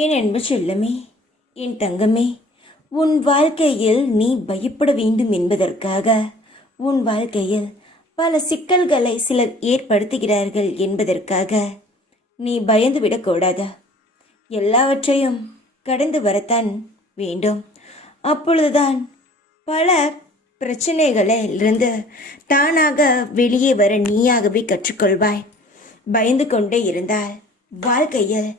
என் அன்பு செல்லமே, என் தங்கமே, உன் வாழ்க்கையில் நீ பயப்பட வேண்டும் என்பதற்காக உன் வாழ்க்கையில் பல சிக்கல்களை சிலர் ஏற்படுத்துகிறார்கள் என்பதற்காக நீ பயந்து விடக்கூடாது. எல்லாவற்றையும் கடந்து வரத்தான் வேண்டும். அப்பொழுதுதான் பல பிரச்சனைகளிலிருந்து தானாக வெளியே வர நீயாகவே கற்றுக்கொள்வாய். பயந்து கொண்டே இருந்தால் வாழ்க்கையில்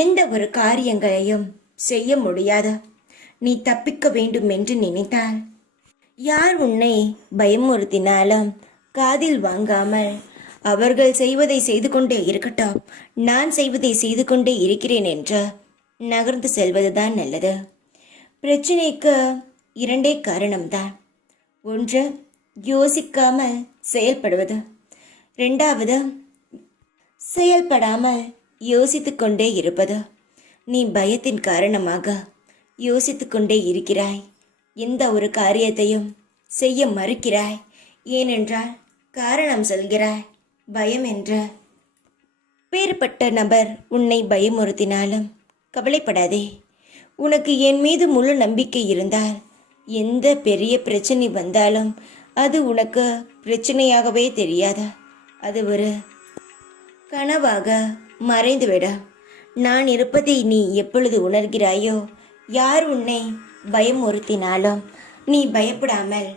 எந்த ஒரு காரியங்களையும் செய்ய முடியாது. நீ தப்பிக்க வேண்டும் என்று நினைத்தால் யார் உன்னை பயமுறுத்தினாலும் காதில் வாங்காமல் அவர்கள் செய்வதை செய்து கொண்டே இருக்கட்டும், நான் செய்வதை செய்து கொண்டே இருக்கிறேன் என்று நகர்ந்து செல்வதுதான் நல்லது. பிரச்சனைக்கு இரண்டே காரணம்தான். ஒன்று, யோசிக்காமல் செயல்படுவது. ரெண்டாவது, செயல்படாமல் யோசித்து கொண்டே இருப்பது. நீ பயத்தின் காரணமாக யோசித்து கொண்டே இருக்கிறாய். எந்த ஒரு காரியத்தையும் செய்ய மறுக்கிறாய். ஏனென்றால் காரணம் சொல்கிறாய். பயம் என்ற பேர்பட்ட நபர் உன்னை பயமுறுத்தினாலும் கவலைப்படாதே. உனக்கு என் மீது முழு நம்பிக்கை இருந்தால் எந்த பெரிய பிரச்சனை வந்தாலும் அது உனக்கு பிரச்சனையாகவே தெரியாதா? அது ஒரு கனவாக மறைந்துவிட. நான் இருப்பதை நீ எப்பொழுது உணர்கிறாயோ, யார் உன்னை பயமுறுத்தினாலும் நீ பயப்படாமல்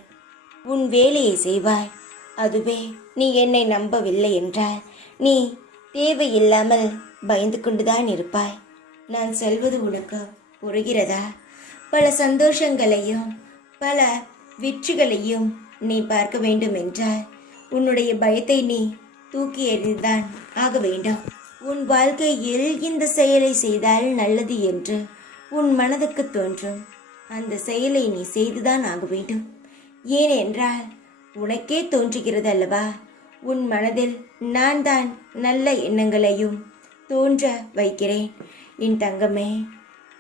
உன் வேலையை செய்வாய். அதுவே நீ என்னை நம்பவில்லை என்றால் நீ தேவையில்லாமல் பயந்து கொண்டுதான் இருப்பாய். நான் சொல்வது உனக்கு புரிகிறதா? பல சந்தோஷங்களையும் பல வெற்றிகளையும் நீ பார்க்க வேண்டும் என்றால் உன்னுடைய பயத்தை நீ தூக்கி எறிந்துதான் ஆக வேண்டும். உன் வாழ்க்கையில் இந்த செயலை செய்தால் நல்லது என்று உன் மனதுக்கு தோன்றும் அந்த செயலை நீ செய்துதான் ஆக வேண்டும். ஏனென்றால் உனக்கே தோன்றுகிறது அல்லவா, உன் மனதில் நான் தான் நல்ல எண்ணங்களையும் தோன்ற வைக்கிறேன். என் தங்கமே,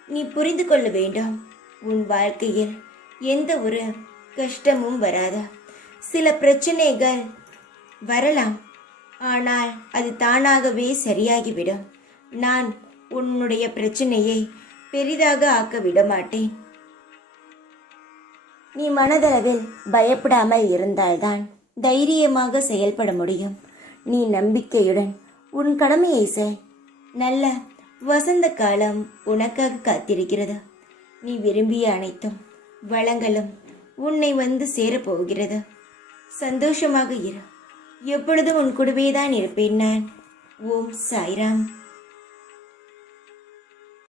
நீ புரிந்து கொள்ள வேண்டும். உன் வாழ்க்கையில் எந்த ஒரு கஷ்டமும் வராதா. சில பிரச்சனைகள் வரலாம், ஆனால் அது தானாகவே சரியாகிவிடும். நான் உன்னுடைய பிரச்சனையை பெரிதாக ஆக்க விட மாட்டேன். நீ மனதளவில் பயப்படாமல் இருந்தால்தான் தைரியமாக செயல்பட முடியும். நீ நம்பிக்கையுடன் உன் கடமையை செய். நல்ல வசந்த காலம் உனக்காக காத்திருக்கிறது. நீ விரும்பிய அனைத்தும் வளங்களும் உன்னை வந்து சேரப்போகிறது. சந்தோஷமாக இரு. எப்பொழுதும் உன் கூடவே தான் இருப்பேன் நான். ஓம் சாய்ராம்.